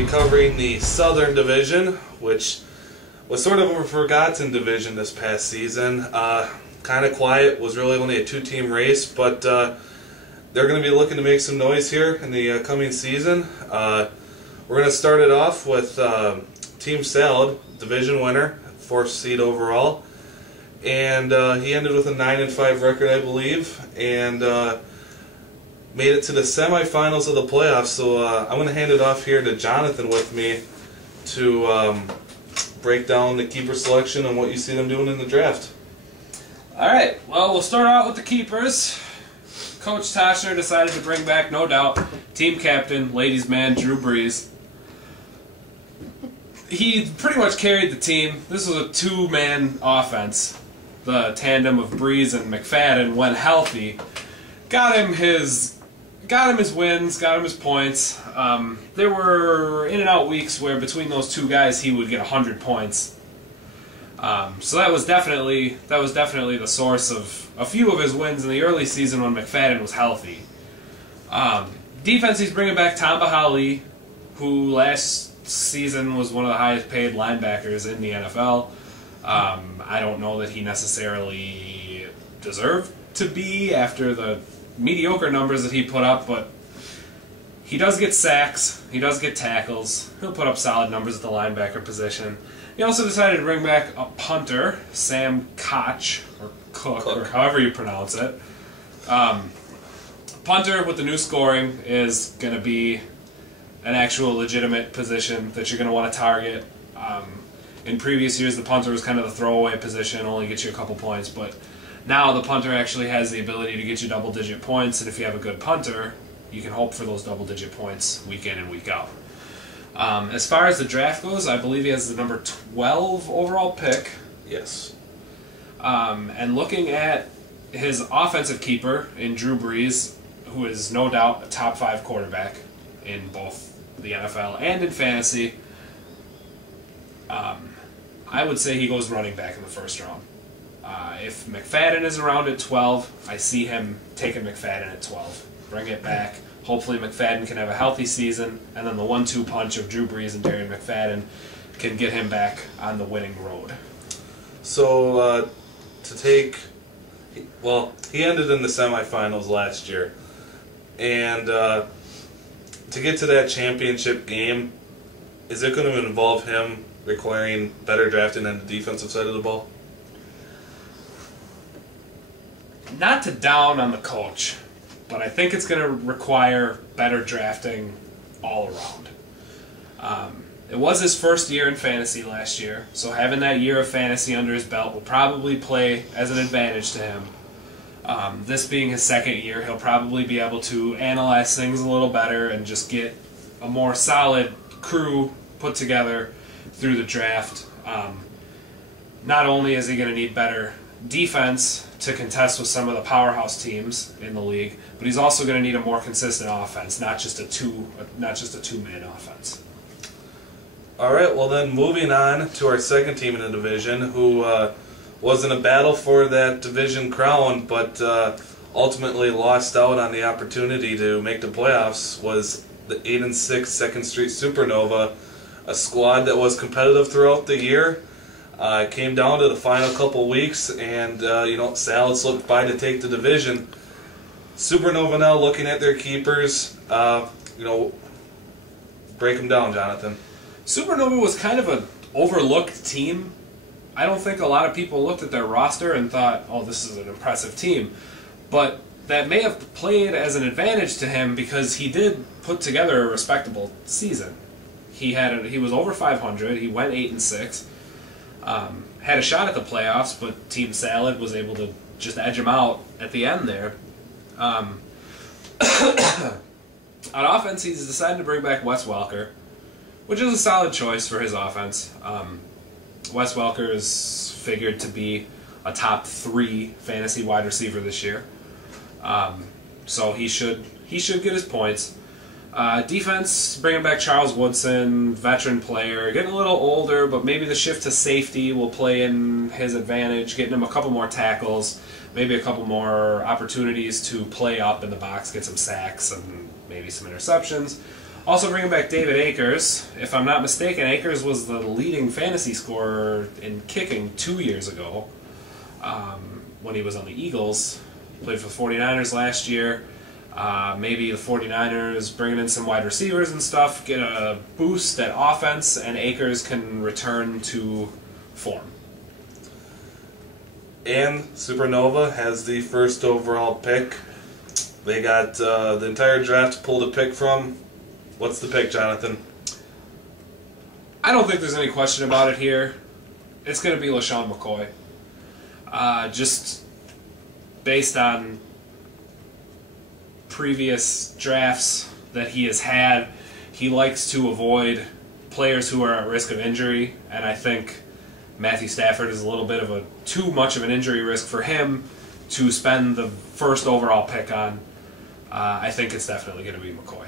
be covering the Southern Division, which was sort of a forgotten division this past season. Kind of quiet, was really only a two-team race, but they're going to be looking to make some noise here in the coming season. We're going to start it off with Team Salad, division winner, 4th seed overall. And he ended with a 9-5 record, I believe, and made it to the semifinals of the playoffs. So I'm going to hand it off here to Jonathan with me to break down the keeper selection and what you see them doing in the draft. Alright, well, we'll start out with the keepers. Coach Toshner decided to bring back, no doubt, team captain, ladies' man, Drew Brees. He pretty much carried the team. This was a two-man offense. The tandem of Brees and McFadden, when healthy, got him his wins, got him his points. There were in and out weeks where between those two guys he would get 100 points. So that was definitely the source of a few of his wins in the early season when McFadden was healthy. Defense, he's bringing back Tom Bahali, who last season was one of the highest paid linebackers in the NFL. I don't know that he necessarily deserved to be after the mediocre numbers that he put up, but he does get sacks, he does get tackles, he'll put up solid numbers at the linebacker position. He also decided to bring back a punter, Sam Koch, or Cook, or however you pronounce it. Punter with the new scoring is going to be an actual legitimate position that you're going to want to target. In previous years, the punter was kind of the throwaway position, only get you a couple points, but now the punter actually has the ability to get you double-digit points, and if you have a good punter, you can hope for those double-digit points week in and week out. As far as the draft goes, I believe he has the number 12 overall pick. Yes. And looking at his offensive keeper in Drew Brees, who is no doubt a top 5 quarterback in both the NFL and in fantasy, I would say he goes running back in the first round. If McFadden is around at 12, I see him taking McFadden at 12. Bring it back. Hopefully McFadden can have a healthy season, and then the 1-2 punch of Drew Brees and Darren McFadden can get him back on the winning road. So, he ended in the semifinals last year. And to get to that championship game, is it going to involve him requiring better drafting on the defensive side of the ball? Not to down on the coach, but I think it's going to require better drafting all around. It was his first year in fantasy last year, so having that year of fantasy under his belt will probably play as an advantage to him. This being his second year, he'll probably be able to analyze things a little better and just get a more solid crew put together through the draft. Not only is he going to need better defense to contest with some of the powerhouse teams in the league, but he's also going to need a more consistent offense, not just a two-man offense. All right, well then moving on to our second team in the division, who was in a battle for that division crown, but ultimately lost out on the opportunity to make the playoffs, was the 8-6 2nd Street Supernova, a squad that was competitive throughout the year. Came down to the final couple weeks, and Salad slipped by to take the division. Supernova now looking at their keepers. Break them down, Jonathan. Supernova was kind of an overlooked team. I don't think a lot of people looked at their roster and thought, oh, this is an impressive team. But that may have played as an advantage to him because he did put together a respectable season. He was over 500. He went 8-6. Had a shot at the playoffs, but Team Salad was able to just edge him out at the end there. On offense, he's decided to bring back Wes Welker, which is a solid choice for his offense. Wes Welker is figured to be a top 3 fantasy wide receiver this year, so he should get his points. Defense, bringing back Charles Woodson, veteran player, getting a little older, but maybe the shift to safety will play in his advantage, getting him a couple more tackles, maybe a couple more opportunities to play up in the box, get some sacks and maybe some interceptions. Also bringing back David Akers. If I'm not mistaken, Akers was the leading fantasy scorer in kicking 2 years ago when he was on the Eagles. Played for the 49ers last year. Maybe the 49ers bringing in some wide receivers and stuff, get a boost at offense, and Akers can return to form. And Supernova has the first overall pick. They got the entire draft pulled a pick from. What's the pick, Jonathan? I don't think there's any question about it here. It's going to be LaShawn McCoy. Just based on previous drafts that he has had, he likes to avoid players who are at risk of injury, and I think Matthew Stafford is a little bit of a too much of an injury risk for him to spend the first overall pick on. I think it's definitely going to be McCoy.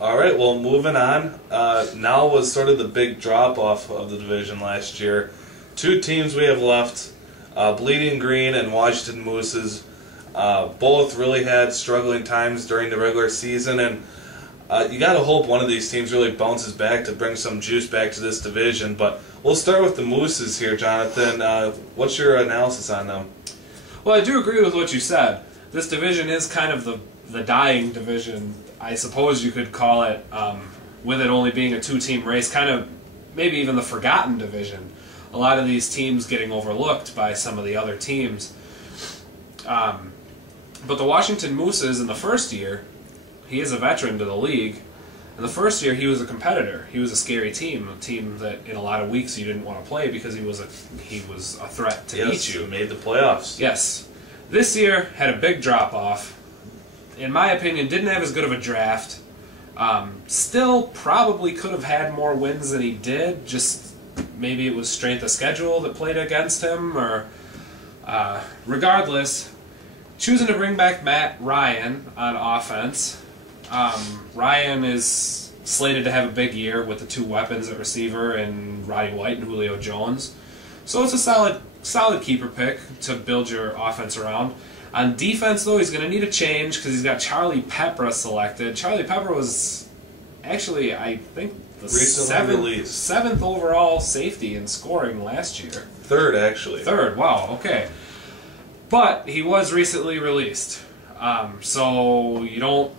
All right, well, moving on. Now was sort of the big drop-off of the division last year. Two teams we have left, Bleeding Green and Washington Mooses. Both really had struggling times during the regular season, and you got to hope one of these teams really bounces back to bring some juice back to this division. But we'll start with the Mooses here, Jonathan. What's your analysis on them? Well, I do agree with what you said. This division is kind of the dying division, I suppose you could call it, with it only being a two-team race, kind of maybe even the forgotten division. A lot of these teams getting overlooked by some of the other teams. But the Washington Mooses in the first year, he is a veteran to the league. In the first year, he was a competitor. He was a scary team, a team that in a lot of weeks you didn't want to play because he was a threat to beat you. Yes, made the playoffs. Yes. This year had a big drop-off. In my opinion, didn't have as good of a draft. Still probably could have had more wins than he did. Just maybe it was strength of schedule that played against him, or regardless, choosing to bring back Matt Ryan on offense. Ryan is slated to have a big year with the two weapons at receiver and Roddy White and Julio Jones. So it's a solid keeper pick to build your offense around. On defense, though, he's going to need a change because he's got Charlie Pepra selected. Charlie Pepra was actually, I think, the seventh overall safety in scoring last year. Third, actually. Third, wow, okay. But he was recently released. So you don't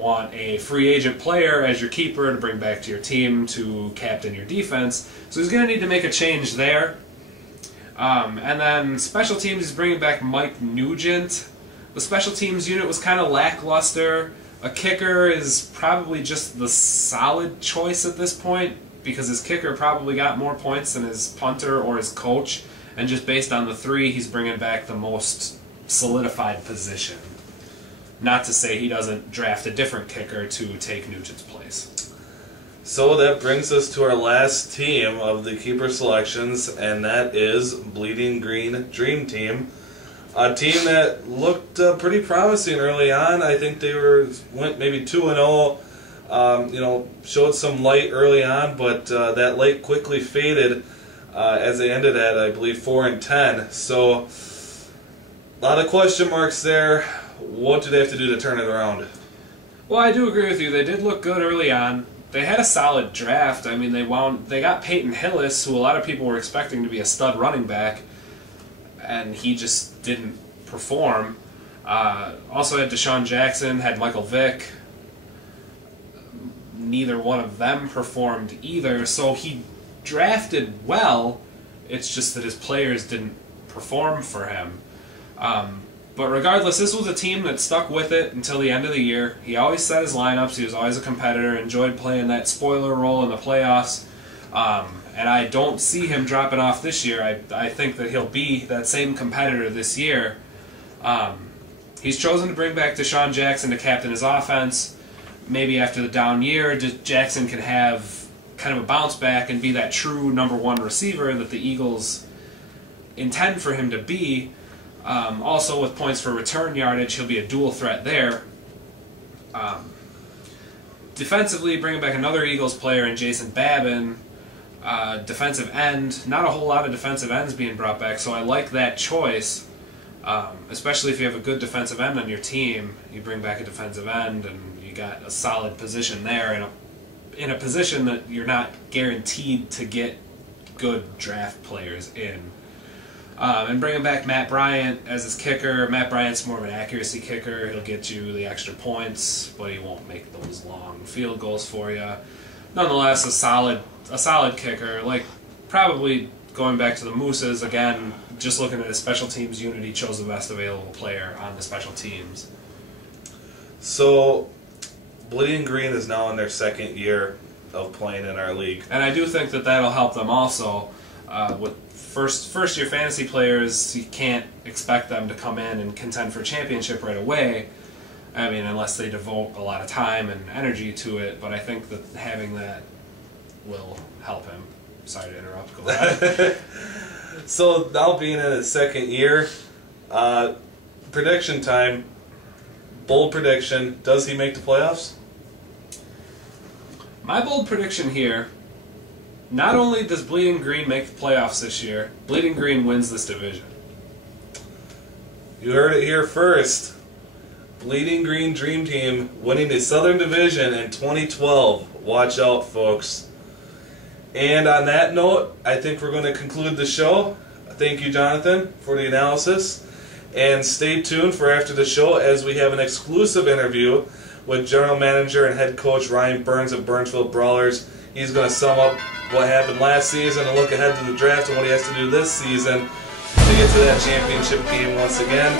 want a free agent player as your keeper to bring back to your team to captain your defense. So he's going to need to make a change there. And then special teams, he's bringing back Mike Nugent. The special teams unit was kind of lackluster. A kicker is probably just the solid choice at this point because his kicker probably got more points than his punter or his coach. And just based on the three, he's bringing back the most solidified position. Not to say he doesn't draft a different kicker to take Nugent's place. So that brings us to our last team of the keeper selections, and that is Bleeding Green Dream Team. A team that looked pretty promising early on. I think they went maybe 2-0. Showed some light early on, but that light quickly faded as they ended at, I believe, 4-10. So a lot of question marks there. What do they have to do to turn it around? Well, I do agree with you. They did look good early on. They had a solid draft. I mean, they got Peyton Hillis, who a lot of people were expecting to be a stud running back, and he just didn't perform. Also had Deshaun Jackson, had Michael Vick. Neither one of them performed either, so he drafted well. It's just that his players didn't perform for him. But regardless, this was a team that stuck with it until the end of the year. He always set his lineups. He was always a competitor, enjoyed playing that spoiler role in the playoffs. And I don't see him dropping off this year. I think that he'll be that same competitor this year. He's chosen to bring back Deshaun Jackson to captain his offense. Maybe after the down year, Jackson can have kind of a bounce back and be that true number one receiver that the Eagles intend for him to be. Also, with points for return yardage, he'll be a dual threat there. Defensively, bringing back another Eagles player in Jason Babin. Defensive end, not a whole lot of defensive ends being brought back, so I like that choice. Especially if you have a good defensive end on your team, you bring back a defensive end and You got a solid position there, in a position that you're not guaranteed to get good draft players in. And bringing back Matt Bryant as his kicker. Matt Bryant's more of an accuracy kicker. He'll get you the extra points, but he won't make those long field goals for you. Nonetheless, a solid kicker. Like, probably going back to the Mooses again, just looking at his special teams unit, he chose the best available player on the special teams. So, Bleeding Green is now in their second year of playing in our league. And I do think that that'll help them also. With first year fantasy players, you can't expect them to come in and contend for a championship right away. I mean, unless they devote a lot of time and energy to it. But I think that having that will help him. Sorry to interrupt. Go ahead. So now being in his second year, prediction time. Bold prediction. Does he make the playoffs? My bold prediction here, not only does Bleeding Green make the playoffs this year, Bleeding Green wins this division. You heard it here first. Bleeding Green Dream Team winning the Southern Division in 2012. Watch out, folks. And on that note, I think we're going to conclude the show. Thank you, Jonathan, for the analysis. And stay tuned for after the show as we have an exclusive interview with General Manager and Head Coach Ryan Burns of Burnsville Brawlers. He's going to sum up what happened last season and look ahead to the draft and what he has to do this season to get to that championship game once again.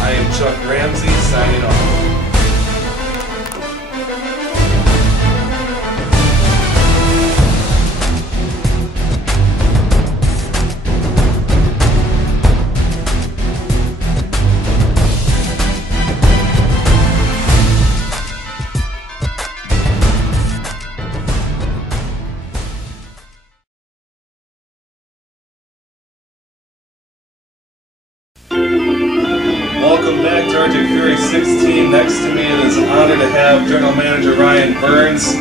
I am Chuck Ramsey, signing off. Welcome back to Arctic Fury 16. Next to me, it is an honor to have General Manager Ryan Burns.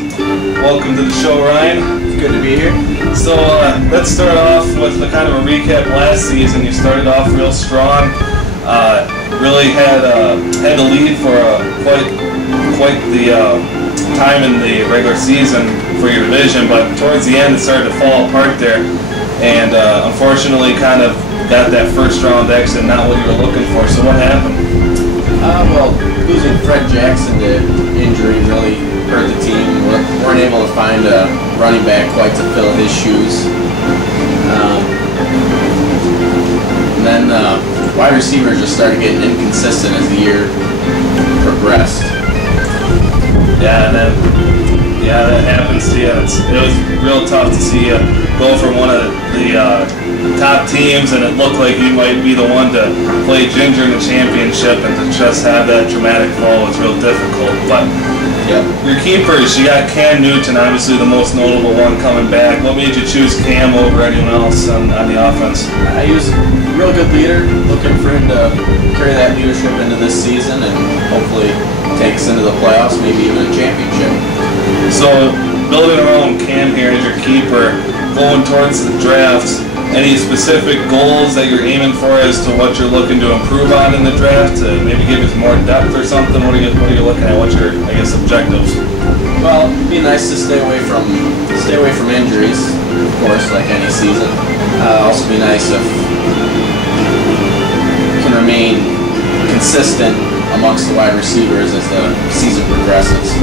Welcome to the show, Ryan. It's good to be here. So let's start off with a kind of a recap last season. You started off real strong. Really had the lead for quite the time in the regular season for your division, but towards the end it started to fall apart there, and unfortunately kind of got that first round exit, not what you were looking for. So what happened? Well, losing Fred Jackson to injury really hurt the team. We weren't able to find a running back quite to fill his shoes. And then wide receivers just started getting inconsistent as the year progressed. Yeah, and then that happens to you. It was real tough to see you go from one of the top teams, and it looked like you might be the one to play Ginger in the championship, and to just have that dramatic fall was real difficult. But yep. Your keepers, you got Cam Newton, obviously the most notable one coming back. What made you choose Cam over anyone else on the offense? He was a real good leader, looking for him to carry that leadership into this season and hopefully take us into the playoffs, maybe even a championship. So, building around Cam here as your keeper, going towards the draft, any specific goals that you're aiming for as to what you're looking to improve on in the draft? To maybe give us more depth or something? What are you looking at? What's your, I guess, objectives? Well, it'd be nice to stay away from injuries, of course, like any season. Also be nice if we can remain consistent amongst the wide receivers as the season progresses.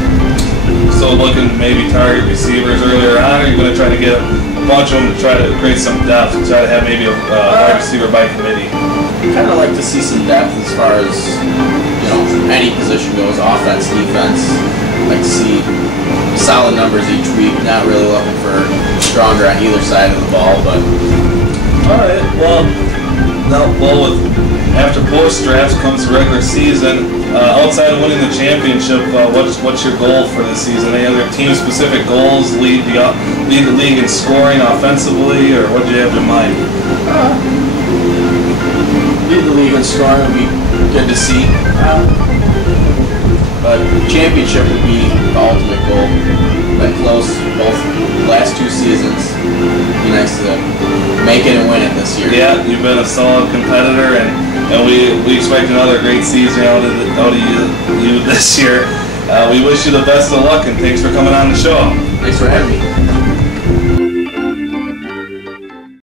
So looking to maybe target receivers earlier on, or are you going to try to get a bunch of them to try to create some depth, and try to have maybe a wide receiver by committee? Kind of like to see some depth as far as, any position goes, offense, defense. Like to see solid numbers each week, not really looking for stronger on either side of the ball, but... Alright, after post-draft comes the regular season. Outside of winning the championship, what's your goal for this season? Any other team-specific goals? Lead the league in scoring offensively, or what do you have in mind? Lead the league in scoring would be good to see. But championship would be the ultimate goal. Been close both last two seasons. It'd be nice to make it and win it this year. Yeah, you've been a solid competitor, and we expect another great season out of you this year. We wish you the best of luck, and thanks for coming on the show. Thanks for having me.